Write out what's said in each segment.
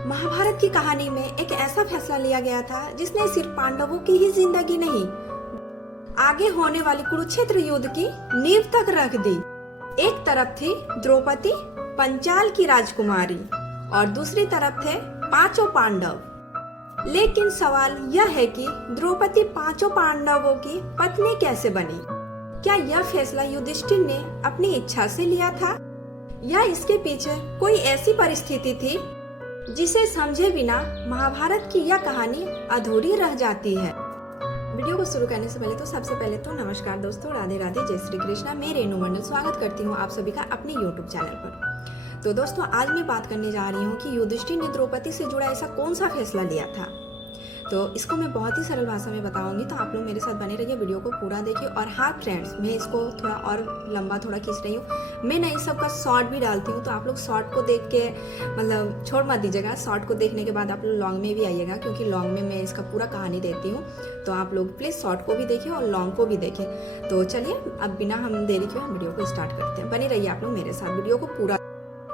महाभारत की कहानी में एक ऐसा फैसला लिया गया था जिसने सिर्फ पांडवों की ही जिंदगी नहीं, आगे होने वाली कुरुक्षेत्र युद्ध की नींव तक रख दी। एक तरफ थी द्रौपदी, पंचाल की राजकुमारी, और दूसरी तरफ थे पांचों पांडव। लेकिन सवाल यह है कि द्रौपदी पांचों पांडवों की पत्नी कैसे बनी? क्या यह फैसला युधिष्ठिर ने अपनी इच्छा से लिया था, या इसके पीछे कोई ऐसी परिस्थिति थी जिसे समझे बिना महाभारत की यह कहानी अधूरी रह जाती है? वीडियो को शुरू करने से पहले सबसे पहले नमस्कार दोस्तों, राधे राधे, जय श्री कृष्णा। मैं रेणु मंडल स्वागत करती हूँ आप सभी का अपने यूट्यूब चैनल पर। तो दोस्तों, आज मैं बात करने जा रही हूँ कि युधिष्ठिर ने द्रौपदी से जुड़ा ऐसा कौन सा फैसला लिया था। तो इसको मैं बहुत ही सरल भाषा में बताऊंगी, तो आप लोग मेरे साथ बने रहिए, वीडियो को पूरा देखिए। और हाँ फ्रेंड्स, मैं इसको थोड़ा और लंबा खींच रही हूँ। मैं नहीं सबका शॉर्ट भी डालती हूँ, तो आप लोग शॉर्ट को देख के मतलब छोड़ मत दीजिएगा। शॉर्ट को देखने के बाद आप लोग लॉन्ग में भी आइएगा, क्योंकि लॉन्ग में मैं इसका पूरा कहानी देती हूँ। तो आप लोग प्लीज़ शॉर्ट को भी देखिए और लॉन्ग को भी देखें। तो चलिए अब बिना हम देरी के वीडियो को स्टार्ट करते हैं। बने रहिए आप लोग मेरे साथ, वीडियो को पूरा।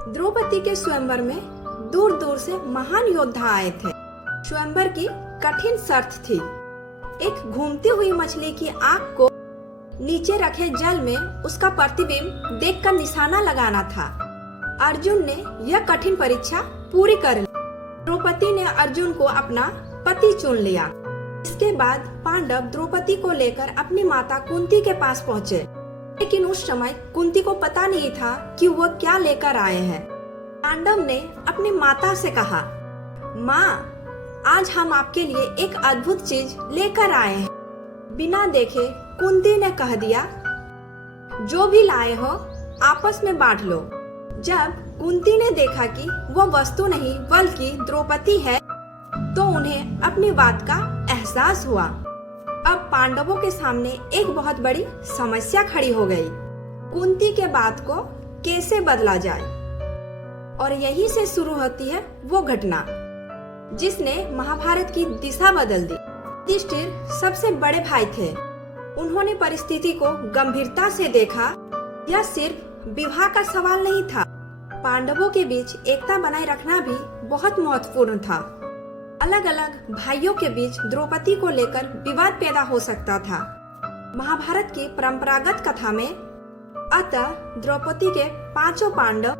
द्रौपदी के स्वयंवर में दूर दूर से महान योद्धा आए थे। स्वयंवर की कठिन शर्त थी, एक घूमती हुई मछली की आंख को नीचे रखे जल में उसका प्रतिबिंब देखकर निशाना लगाना था। अर्जुन ने यह कठिन परीक्षा पूरी कर ली। द्रौपदी ने अर्जुन को अपना पति चुन लिया। इसके बाद पांडव द्रौपदी को लेकर अपनी माता कुंती के पास पहुँचे, लेकिन उस समय कुंती को पता नहीं था कि वह क्या लेकर आए हैं। पांडव ने अपनी माता से कहा, माँ, आज हम आपके लिए एक अद्भुत चीज लेकर आए हैं। बिना देखे कुंती ने कह दिया, जो भी लाए हो आपस में बांट लो। जब कुंती ने देखा कि वह वस्तु नहीं बल्कि द्रौपदी है, तो उन्हें अपनी बात का एहसास हुआ। अब पांडवों के सामने एक बहुत बड़ी समस्या खड़ी हो गई। कुंती के बात को कैसे बदला जाए? और यहीं से शुरू होती है वो घटना जिसने महाभारत की दिशा बदल दी। युधिष्ठिर सबसे बड़े भाई थे। उन्होंने परिस्थिति को गंभीरता से देखा। यह सिर्फ विवाह का सवाल नहीं था, पांडवों के बीच एकता बनाए रखना भी बहुत महत्वपूर्ण था। अलग अलग भाइयों के बीच द्रौपदी को लेकर विवाद पैदा हो सकता था। महाभारत की परंपरागत कथा में अतः द्रौपदी के पांचों पांडव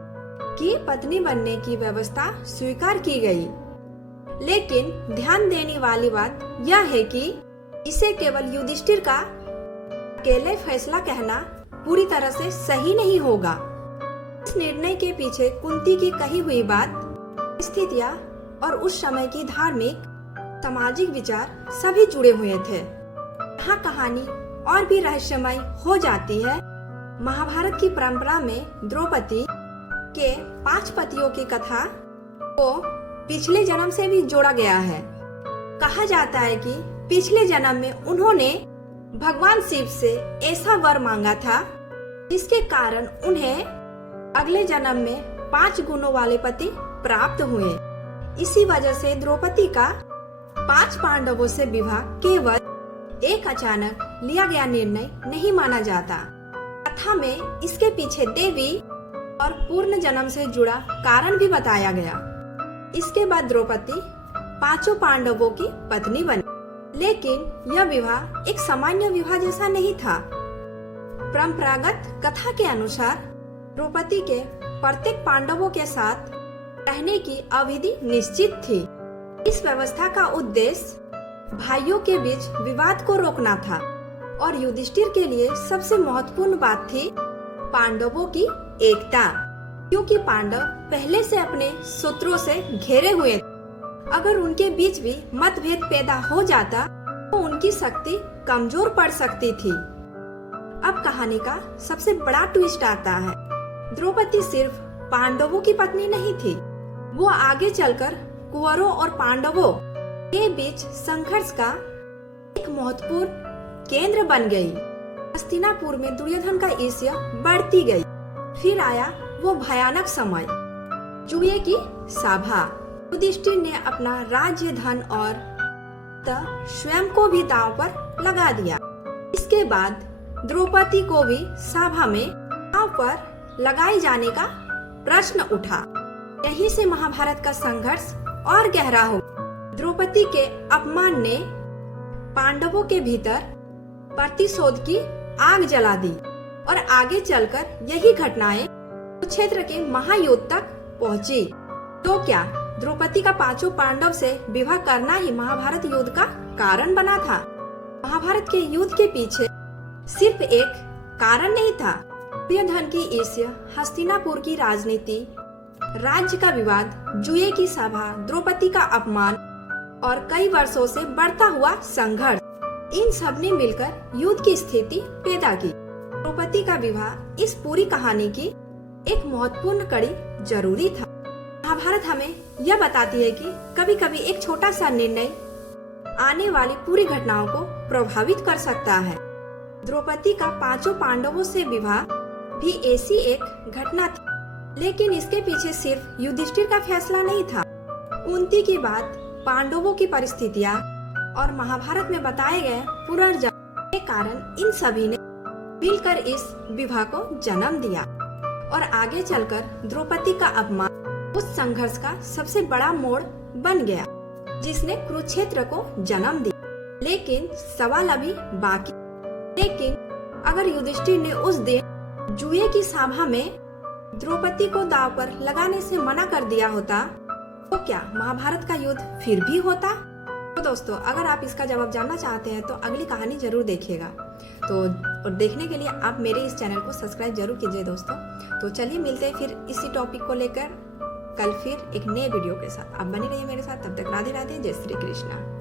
की पत्नी बनने की व्यवस्था स्वीकार की गई। लेकिन ध्यान देने वाली बात यह है कि इसे केवल युधिष्ठिर का अकेले फैसला कहना पूरी तरह से सही नहीं होगा। इस निर्णय के पीछे कुंती की कही हुई बात, स्थितियां और उस समय की धार्मिक सामाजिक विचार सभी जुड़े हुए थे। यहाँ कहानी और भी रहस्यमय हो जाती है। महाभारत की परंपरा में द्रौपदी के 5 पतियों की कथा को पिछले जन्म से भी जोड़ा गया है। कहा जाता है कि पिछले जन्म में उन्होंने भगवान शिव से ऐसा वर मांगा था जिसके कारण उन्हें अगले जन्म में 5 गुणों वाले पति प्राप्त हुए। इसी वजह से द्रौपदी का 5 पांडवों से विवाह केवल एक अचानक लिया गया निर्णय नहीं माना जाता। कथा में इसके पीछे देवी और पूर्ण जन्म से जुड़ा कारण भी बताया गया। इसके बाद द्रौपदी 5 पांडवों की पत्नी बनी। लेकिन यह विवाह एक सामान्य विवाह जैसा नहीं था। परंपरागत कथा के अनुसार द्रौपदी के प्रत्येक पांडवों के साथ रहने की अवधि निश्चित थी। इस व्यवस्था का उद्देश्य भाइयों के बीच विवाद को रोकना था, और युधिष्ठिर के लिए सबसे महत्वपूर्ण बात थी पांडवों की एकता, क्योंकि पांडव पहले से अपने शत्रुओं से घेरे हुए थे। अगर उनके बीच भी मतभेद पैदा हो जाता तो उनकी शक्ति कमजोर पड़ सकती थी। अब कहानी का सबसे बड़ा ट्विस्ट आता है। द्रौपदी सिर्फ पांडवों की पत्नी नहीं थी, वो आगे चलकर कुंवरों और पांडवों के बीच संघर्ष का एक महत्वपूर्ण केंद्र बन गई। हस्तिनापुर में दुर्योधन का ईर्ष्या बढ़ती गई। फिर आया वो भयानक समय, जुए की सभा। युधिष्ठिर ने अपना राज्य, धन और स्वयं को भी दांव पर लगा दिया। इसके बाद द्रौपदी को भी सभा में दांव पर लगाए जाने का प्रश्न उठा। यहीं से महाभारत का संघर्ष और गहरा हो। द्रौपदी के अपमान ने पांडवों के भीतर प्रतिशोध की आग जला दी और आगे चलकर यही घटनाएं कुरुक्षेत्र के महायुद्ध तक पहुंची। तो क्या द्रौपदी का पांचों पांडव से विवाह करना ही महाभारत युद्ध का कारण बना था? महाभारत के युद्ध के पीछे सिर्फ एक कारण नहीं था। दुर्योधन की ईर्ष्या, हस्तिनापुर की राजनीति, राज्य का विवाद, जुए की सभा, द्रौपदी का अपमान और कई वर्षों से बढ़ता हुआ संघर्ष, इन सब ने मिलकर युद्ध की स्थिति पैदा की। द्रौपदी का विवाह इस पूरी कहानी की एक महत्वपूर्ण कड़ी जरूरी था। महाभारत हमें यह बताती है कि कभी कभी एक छोटा सा निर्णय आने वाली पूरी घटनाओं को प्रभावित कर सकता है। द्रौपदी का पांचों पांडवों से विवाह भी ऐसी एक घटना थी, लेकिन इसके पीछे सिर्फ युधिष्ठिर का फैसला नहीं था। उन्नति के बाद पांडवों की परिस्थितियां और महाभारत में बताए गए पुनर्जन्म के कारण इन सभी ने मिलकर इस विवाह को जन्म दिया और आगे चलकर द्रौपदी का अपमान उस संघर्ष का सबसे बड़ा मोड़ बन गया, जिसने कुरुक्षेत्र को जन्म दिया। लेकिन सवाल अभी बाकी। लेकिन अगर युधिष्ठिर ने उस दिन जुए की सभा में द्रौपदी को दांव पर लगाने से मना कर दिया होता, तो क्या महाभारत का युद्ध फिर भी होता? तो दोस्तों, अगर आप इसका जवाब जानना चाहते हैं तो अगली कहानी जरूर देखिएगा। तो और देखने के लिए आप मेरे इस चैनल को सब्सक्राइब जरूर कीजिए दोस्तों। तो चलिए मिलते हैं फिर इसी टॉपिक को लेकर कल फिर एक नए वीडियो के साथ। आप बने रहिए मेरे साथ। तब तक राधे राधे, जय श्री कृष्णा।